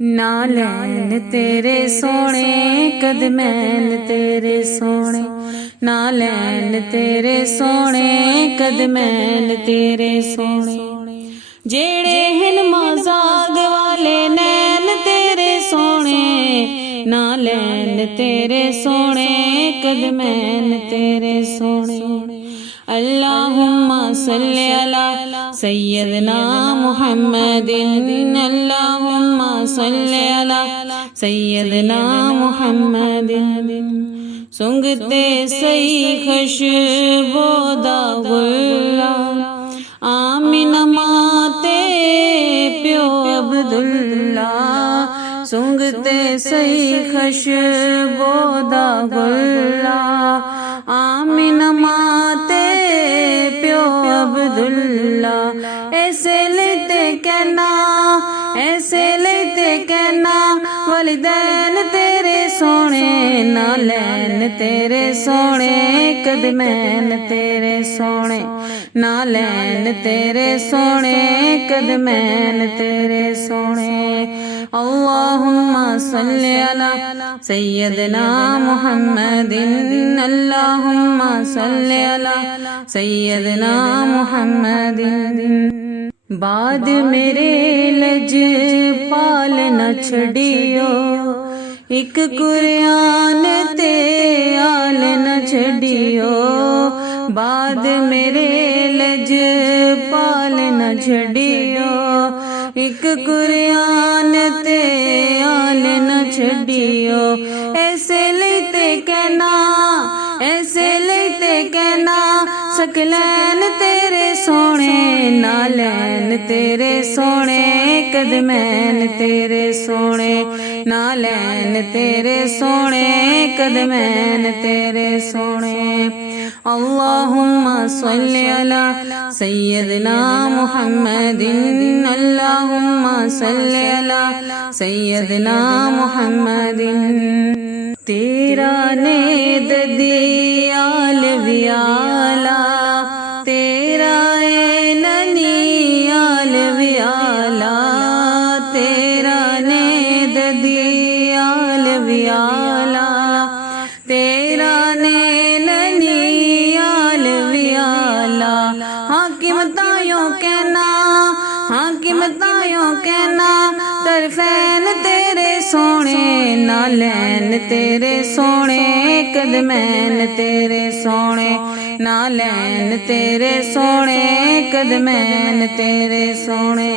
नालैन तेरे सोने कदमैन तेरे सोने, नालैन तेरे सोने कदमैन तेरे सोने। जेड़े हिन मजाक वाले नैन तेरे सोने, नालैन तेरे सोने कदमैन तेरे सोने। अल्लाहुम्मा सल्ली अला सय्यदना मुहम्मदिन, अल्लाहुम्मा सल्ली अला सय्यदना मुहम्मदिन। सुंगते सही खुशबोदा गुल्ला, आमिना माते प्यो अब्दुल्ला। सुंगते सही खुशबोदा गुल्ला, आमिना माते प्यो अब्दुल्ला। ऐसे लेते कहना, ऐसे लेते कहना, वलिदैन तेरे सोने, नालैन तेरे सोने कदमैन तेरे सोने, नालैन तेरे सोने कदमैन तेरे सोने। अल्लाहुम्मा सल्ली अला सय्यदना मुहम्मदिन, अल्लाहुम्मा सल्ली अला सय्यदना मुहम्मदिन। बाद मेरे लज पाल न छड़ियो, एक कुरान ते आल न छड़ियो। बाद मेरे लज पाल न छड़ियो, एक कुरान ते आल न छड़ियो। ऐसे लेते कहना, ऐसे लेते कहना, सकलैन तेरे सोने, नालैन तेरे सोने कदमैन तेरे सोने, नालैन तेरे सोने कदमैन तेरे सोने। अल्लाहुम्मा सल्ली अला सय्यदना मुहम्मदिन, अल्लाहुम्मा सल्ली अला सय्यदना मुहम्मदिन। तेरा नेद दियाल वियाला, तेरा ननियाल वियाला, तेरा नेद दियाल वियाला, तेरा ननियाल वियाला। हाकिम तायों कहना, हाकिम तायों कहना, तरफैन तेरे सोने, नालैन तेरे सोने कदमैन तेरे सोने, नालैन तेरे सोने कदमैन तेरे सोने।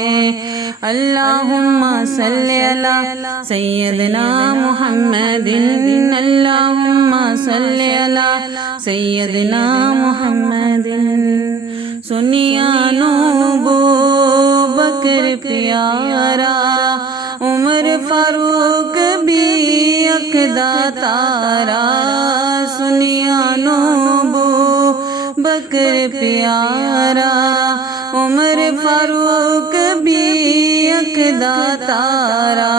अल्लाहुम्मा सल्ली अला सय्यदना मुहम्मदिन, अल्लाहुम्मा सल्ली अला सय्यदना मुहम्मदिन। सुनिया नो बो बकर प्यारा, उमर फारूक भी अखदा तारा। सुनिया नो बो बकर प्यारा, उमर फारूक भी अखदा तारा।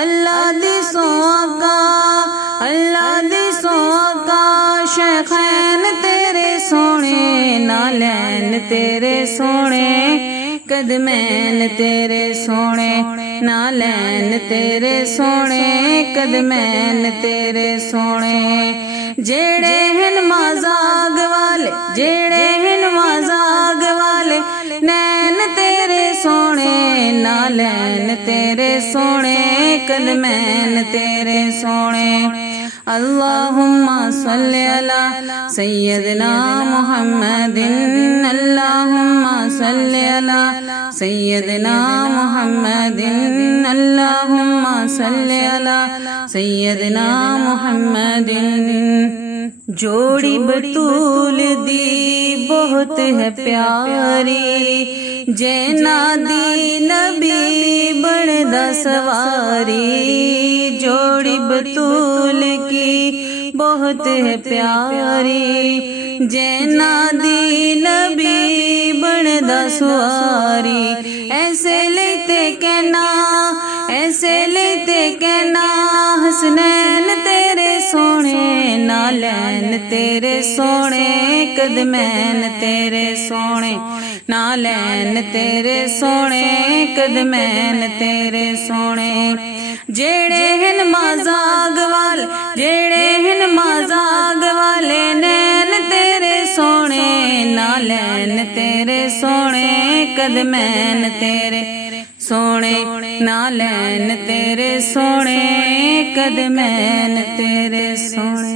अल्लाह दी सोआ का, अल्लाह दी सोआ का, शेखैन तेरे सोने, नालैन तेरे सोने कदमैन तेरे सोने, नालैन तेरे सोने कदमैन तेरे सोने। जेड़े हिन मजाक वाले, जेड़े हिन मजाक वाले, नैन तेरे सोने, नालैन तेरे सोने कदमैन तेरे सोने। अल्लाहुम्मा सल्ली अला सय्यदना मुहम्मदिन, अल्लाहुम्मा सल्ली अला सय्यदना मुहम्मदिन, अल्लाहुम्मा सल्ली अला सय्यदना मुहम्मदिन। जोड़ी बतूल दी बहुत है प्यारी, जैना दी नबी बनदा सवारी। जोड़ी बतूल की बहुत है प्यारी, जैना दी नबी बनदा सवारी। ऐसे लेते कहना, ऐसे लेते कहना, हसनैन तेरे सोने, नालैन तेरे सोने कदमैन तेरे सोने नालैन तेरे सोने कदमैन तेरे सोने जेड़े हन माजाग वाले जेड़े हन माजाग वाले नैन तेरे सोने नालैन तेरे सोने कदमैन तेरे सोने नालैन तेरे सोने कदमैन तेरे सोने।